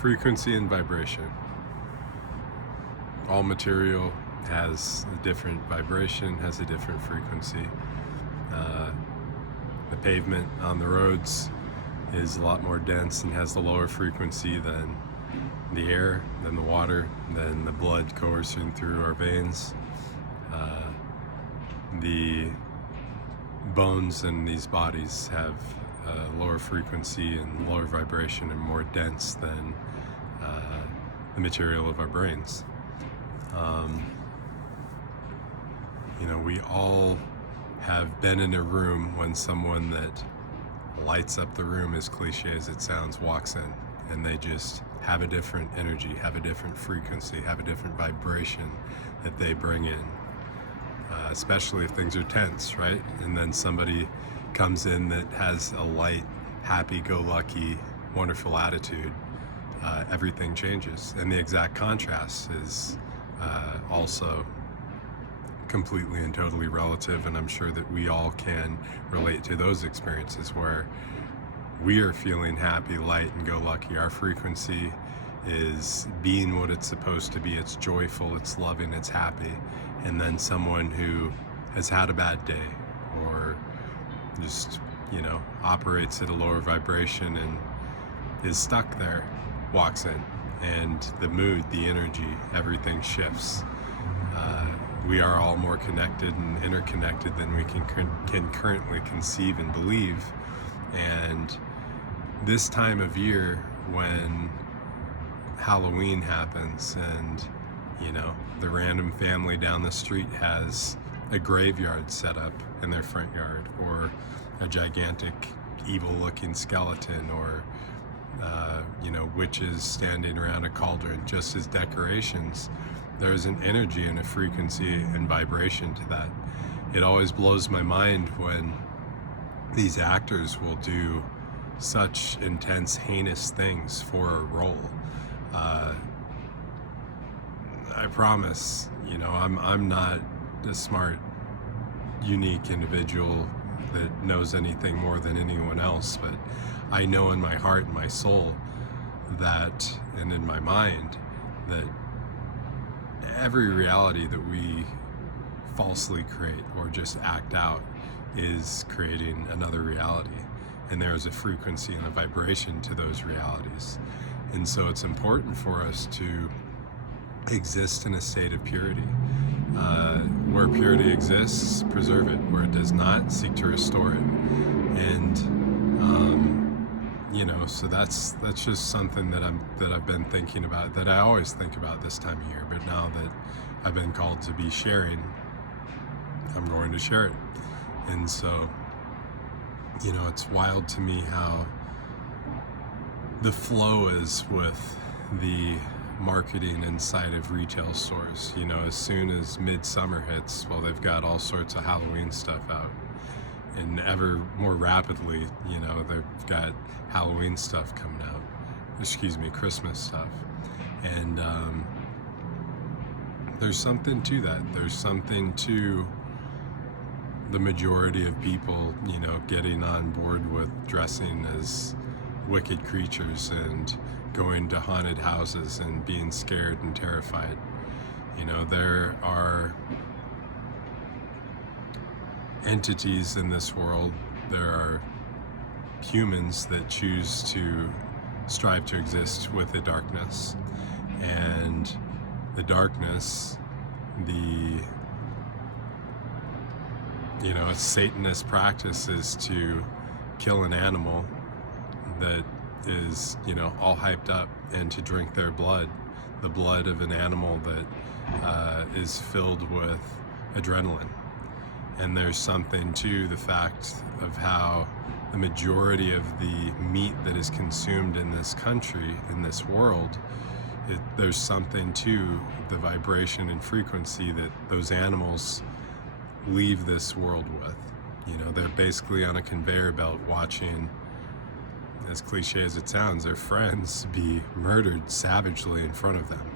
Frequency and vibration. All material has a different vibration, has a different frequency. The pavement on the roads is a lot more dense and has a lower frequency than the air, than the water, than the blood coursing through our veins. The bones in these bodies have a lower frequency and lower vibration and more dense than the material of our brains. We all have been in a room when someone that lights up the room, as cliche as it sounds, walks in, and they just have a different energy, have a different frequency, have a different vibration that they bring in, especially if things are tense, right? And then somebody comes in that has a light, happy-go-lucky, wonderful attitude. Everything changes, and the exact contrast is also completely and totally relative, and I'm sure that we all can relate to those experiences where we are feeling happy, light, and go lucky. Our frequency is being what it's supposed to be. It's joyful, it's loving, it's happy. And then someone who has had a bad day or just, operates at a lower vibration and is stuck there, walks in, and the mood, the energy, everything shifts. We are all more connected and interconnected than we can currently conceive and believe. And this time of year, when Halloween happens and the random family down the street has a graveyard set up in their front yard, or a gigantic evil looking skeleton, or witches standing around a cauldron just as decorations, there's an energy and a frequency and vibration to that. It always blows my mind when these actors will do such intense, heinous things for a role. I promise, I'm not a smart, unique individual that knows anything more than anyone else, but I know in my heart and my soul that, and in my mind, that every reality that we falsely create or just act out is creating another reality. And there is a frequency and a vibration to those realities. And so it's important for us to exist in a state of purity. Where purity exists, preserve it. Where it does not, seek to restore it. And so that's just something that I've been thinking about, that I always think about this time of year. But now that I've been called to be sharing, I'm going to share it. And so, it's wild to me how the flow is with the marketing inside of retail stores. As soon as midsummer hits, well, they've got all sorts of Halloween stuff out. And ever more rapidly, they've got Halloween stuff coming out. Christmas stuff. And there's something to that. There's something to the majority of people, getting on board with dressing as wicked creatures and going to haunted houses and being scared and terrified. There are entities in this world, there are humans that choose to strive to exist with the darkness. And the darkness, a Satanist practice is to kill an animal that is, all hyped up, and to drink their blood, the blood of an animal that is filled with adrenaline. And there's something to the fact of how the majority of the meat that is consumed in this country, in this world, there's something to the vibration and frequency that those animals leave this world with. They're basically on a conveyor belt watching, as cliche as it sounds, their friends be murdered savagely in front of them.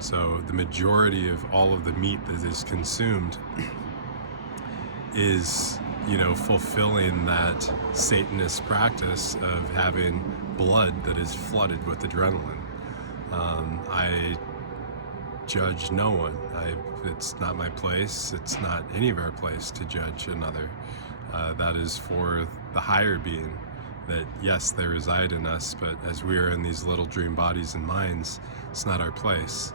So the majority of all of the meat that is consumed is, fulfilling that Satanist practice of having blood that is flooded with adrenaline. I judge no one. It's not my place. It's not any of our place to judge another. That is for the higher being. That yes, they reside in us, but as we are in these little dream bodies and minds, it's not our place.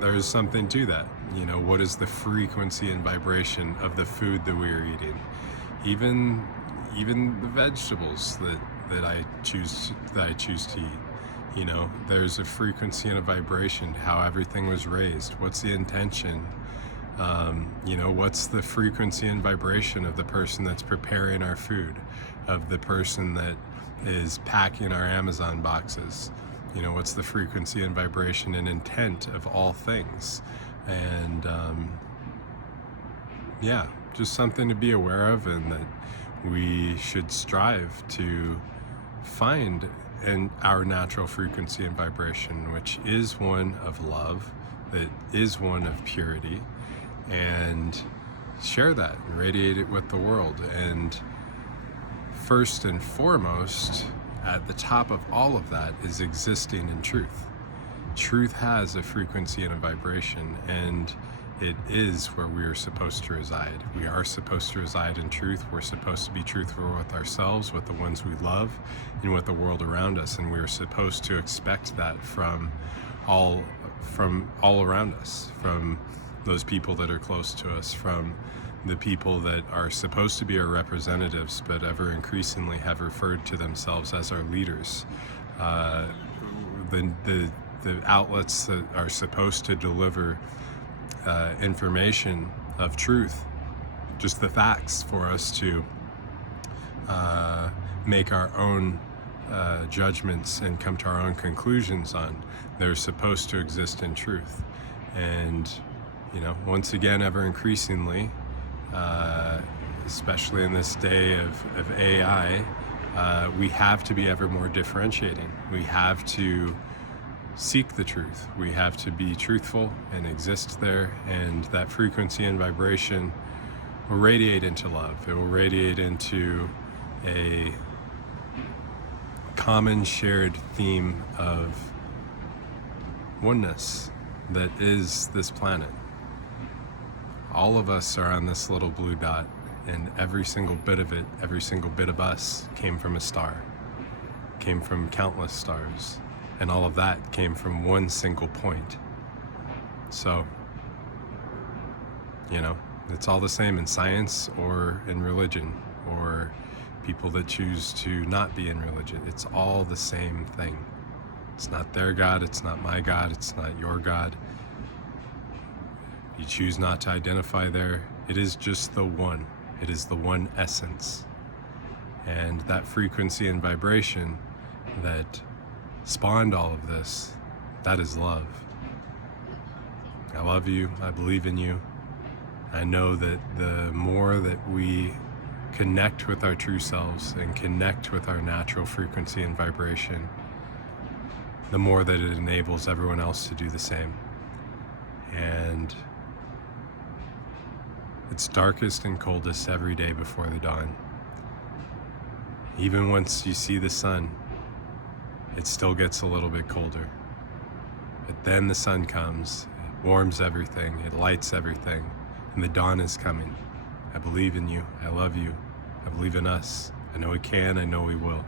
There is something to that. You know, what is the frequency and vibration of the food that we are eating? Even the vegetables that I choose to eat. You know, there's a frequency and a vibration, how everything was raised. What's the intention? You know, what's the frequency and vibration of the person that's preparing our food, of the person that is packing our Amazon boxes? You know, what's the frequency and vibration and intent of all things? And yeah, just something to be aware of, and that we should strive to find in our natural frequency and vibration, which is one of love, that is one of purity, and share that and radiate it with the world. And first and foremost, at the top of all of that is existing in truth. Truth has a frequency and a vibration, and it is where we are supposed to reside. We are supposed to reside in truth. We're supposed to be truthful with ourselves, with the ones we love, and with the world around us. And we're supposed to expect that from all around us, from those people that are close to us, from the people that are supposed to be our representatives, but ever increasingly have referred to themselves as our leaders. The outlets that are supposed to deliver information of truth, just the facts for us to make our own judgments and come to our own conclusions on. They're supposed to exist in truth. And, you know, once again, ever increasingly, especially in this day of AI, we have to be ever more differentiating. We have to seek the truth. We have to be truthful and exist there, and that frequency and vibration will radiate into love. It will radiate into a common shared theme of oneness that is this planet. All of us are on this little blue dot, and every single bit of it, every single bit of us came from a star, came from countless stars. And all of that came from one single point. So, you know, it's all the same in science or in religion, or people that choose to not be in religion. It's all the same thing. It's not their God, it's not my God, it's not your God. You choose not to identify there. It is just the one. It is the one essence. And that frequency and vibration that spawned all of this, that is love. I love you. I believe in you. I know that the more that we connect with our true selves and connect with our natural frequency and vibration, the more that it enables everyone else to do the same. And it's darkest and coldest every day before the dawn. Even once you see the sun, it still gets a little bit colder. But then the sun comes, it warms everything, it lights everything, and the dawn is coming. I believe in you, I love you, I believe in us. I know we can, I know we will.